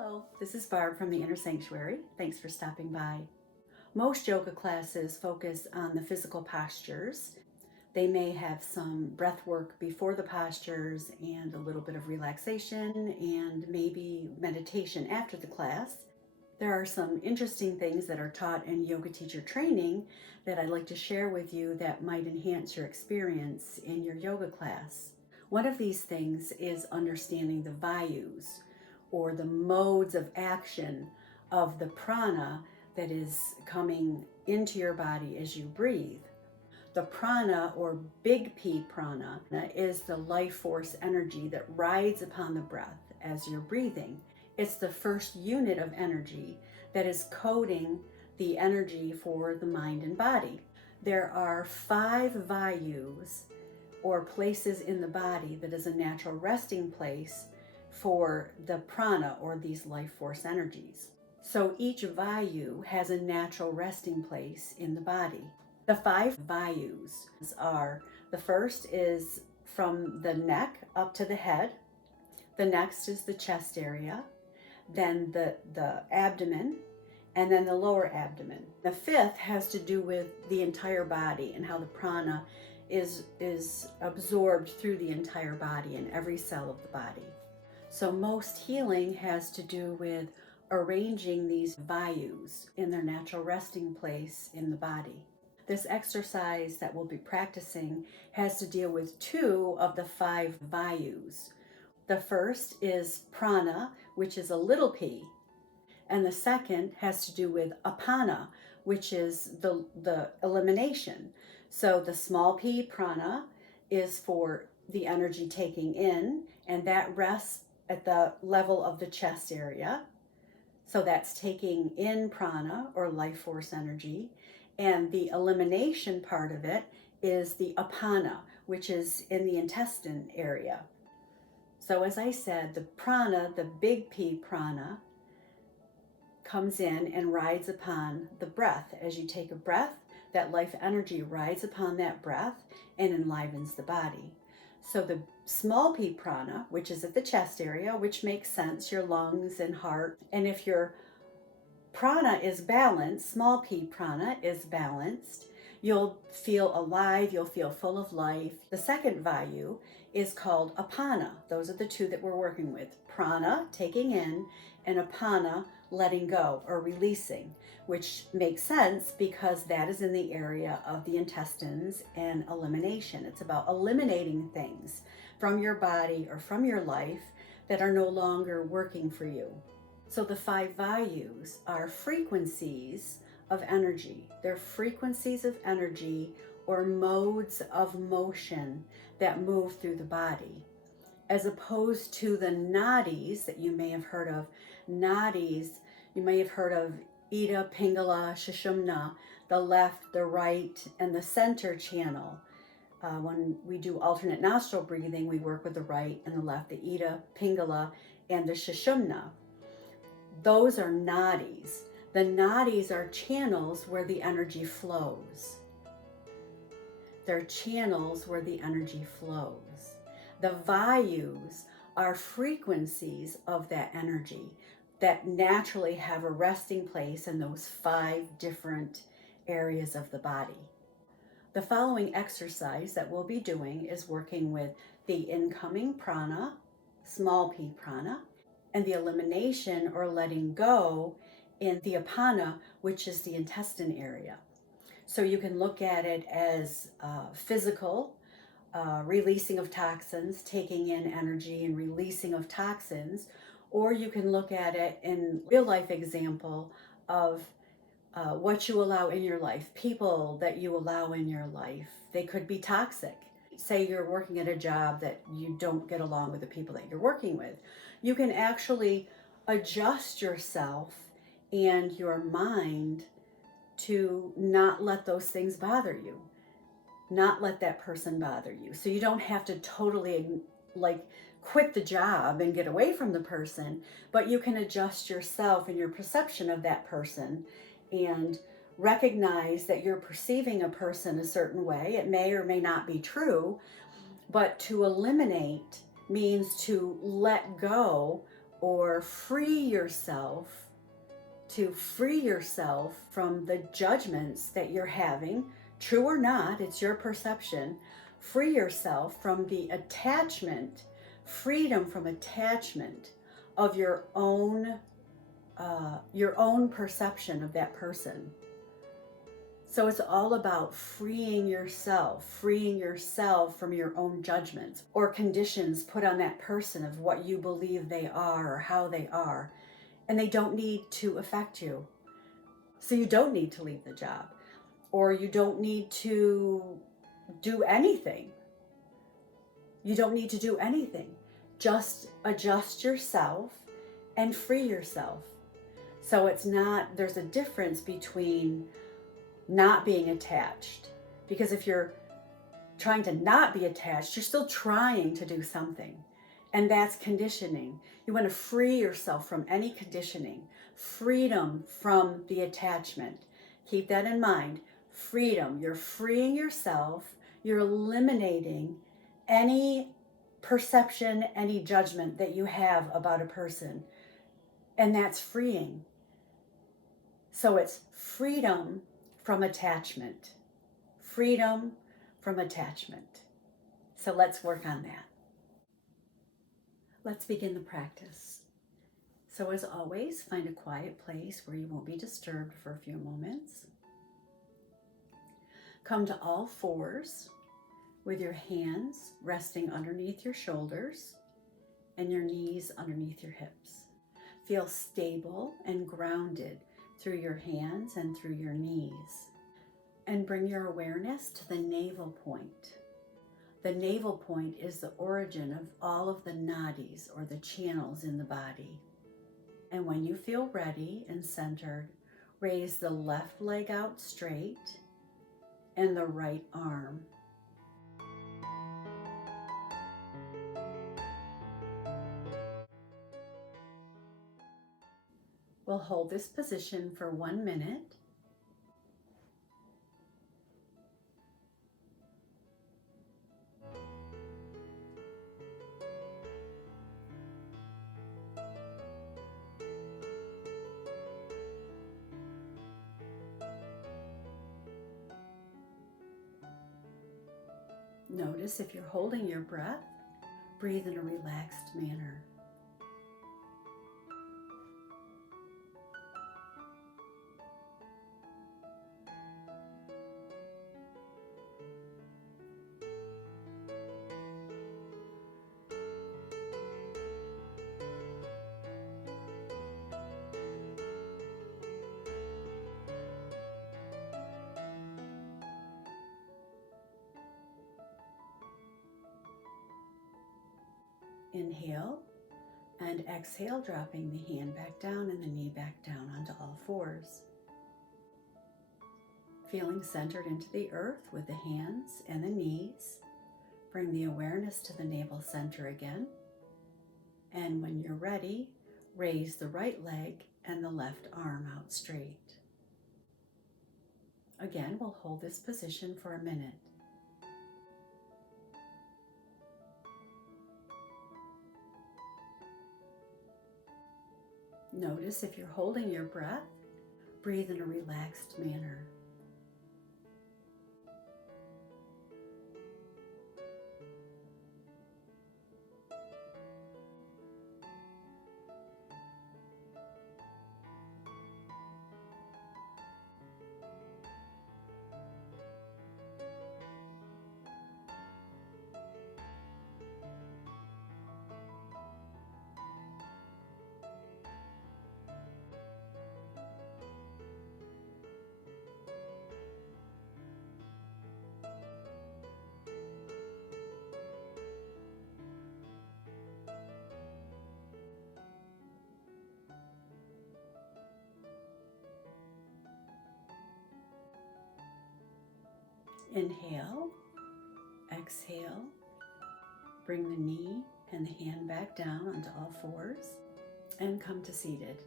Hello, this is Barb from the Inner Sanctuary. Thanks for stopping by. Most yoga classes focus on the physical postures. They may have some breath work before the postures and a little bit of relaxation and maybe meditation after the class. There are some interesting things that are taught in yoga teacher training that I'd like to share with you that might enhance your experience in your yoga class. One of these things is understanding the vayus, or the modes of action of the prana that is coming into your body as you breathe. The prana, or big P prana, is the life force energy that rides upon the breath as you're breathing. It's the first unit of energy that is coding the energy for the mind and body. There are 5 vayus, or places in the body that is a natural resting place for the prana, or these life force energies. So each vayu has a natural resting place in the body. The 5 vayus are, the first is from the neck up to the head. The next is the chest area, then the abdomen, and then the lower abdomen. The 5th has to do with the entire body and how the prana is absorbed through the entire body and every cell of the body. So most healing has to do with arranging these vayus in their natural resting place in the body. This exercise that we'll be practicing has to deal with 2 of the 5 vayus. The first is prana, which is a little p, and the second has to do with apana, which is the elimination. So the small p prana is for the energy taking in, and that rests at the level of the chest area. So that's taking in prana, or life force energy. And the elimination part of it is the apana, which is in the intestine area. So as I said, the prana, the big P prana, comes in and rides upon the breath. As you take a breath, that life energy rides upon that breath and enlivens the body. So the small p prana, which is at the chest area, which makes sense, your lungs and heart. And if your prana is balanced, small p prana is balanced, you'll feel alive, you'll feel full of life. The second vayu is called apana. Those are the 2 that we're working with. Prana, taking in, and apana, letting go or releasing, which makes sense because that is in the area of the intestines and elimination. It's about eliminating things from your body or from your life that are no longer working for you. So the 5 vayus are frequencies of energy. They're frequencies of energy or modes of motion that move through the body, as opposed to the nadis that you may have heard of. Nadis, you may have heard of Ida, Pingala, Sushumna, the left, the right, and the center channel. When we do alternate nostril breathing, we work with the right and the left, the Ida, Pingala, and the Sushumna. Those are nadis. The nadis are channels where the energy flows. They're channels where the energy flows. The vayus are frequencies of that energy that naturally have a resting place in those 5 different areas of the body. The following exercise that we'll be doing is working with the incoming prana, small p prana, and the elimination or letting go in the apana, which is the intestine area. So you can look at it as physical, releasing of toxins, taking in energy and releasing of toxins, or you can look at it in real life example of what you allow in your life, people that you allow in your life. They could be toxic. Say you're working at a job that you don't get along with the people that you're working with. You can actually adjust yourself and your mind to not let those things bother you, not let that person bother you. So you don't have to totally quit the job and get away from the person, but you can adjust yourself and your perception of that person and recognize that you're perceiving a person a certain way. It may or may not be true, but to eliminate means to let go or free yourself, to free yourself from the judgments that you're having, true or not, it's your perception. Free yourself from the attachment, freedom from attachment of your own perception of that person. So it's all about freeing yourself from your own judgments or conditions put on that person of what you believe they are or how they are. And they don't need to affect you. So you don't need to leave the job, or you don't need to do anything. You don't need to do anything. Just adjust yourself and free yourself. So it's not, there's a difference between not being attached, because if you're trying to not be attached, you're still trying to do something, and that's conditioning. You want to free yourself from any conditioning, freedom from the attachment. Keep that in mind. Freedom, you're freeing yourself, you're eliminating any perception, any judgment that you have about a person, and that's freeing. So it's freedom from attachment. Freedom from attachment. So let's work on that. Let's begin the practice. So as always, find a quiet place where you won't be disturbed for a few moments. Come to all fours with your hands resting underneath your shoulders and your knees underneath your hips. Feel stable and grounded through your hands and through your knees. And bring your awareness to the navel point. The navel point is the origin of all of the nadis, or the channels in the body. And when you feel ready and centered, raise the left leg out straight and the right arm. We'll hold this position for 1 minute. Notice if you're holding your breath, breathe in a relaxed manner. Inhale and exhale, dropping the hand back down and the knee back down onto all fours. Feeling centered into the earth with the hands and the knees, bring the awareness to the navel center again. And when you're ready, raise the right leg and the left arm out straight. Again, we'll hold this position for a minute. Notice if you're holding your breath, breathe in a relaxed manner. Inhale, exhale, bring the knee and the hand back down onto all fours and come to seated.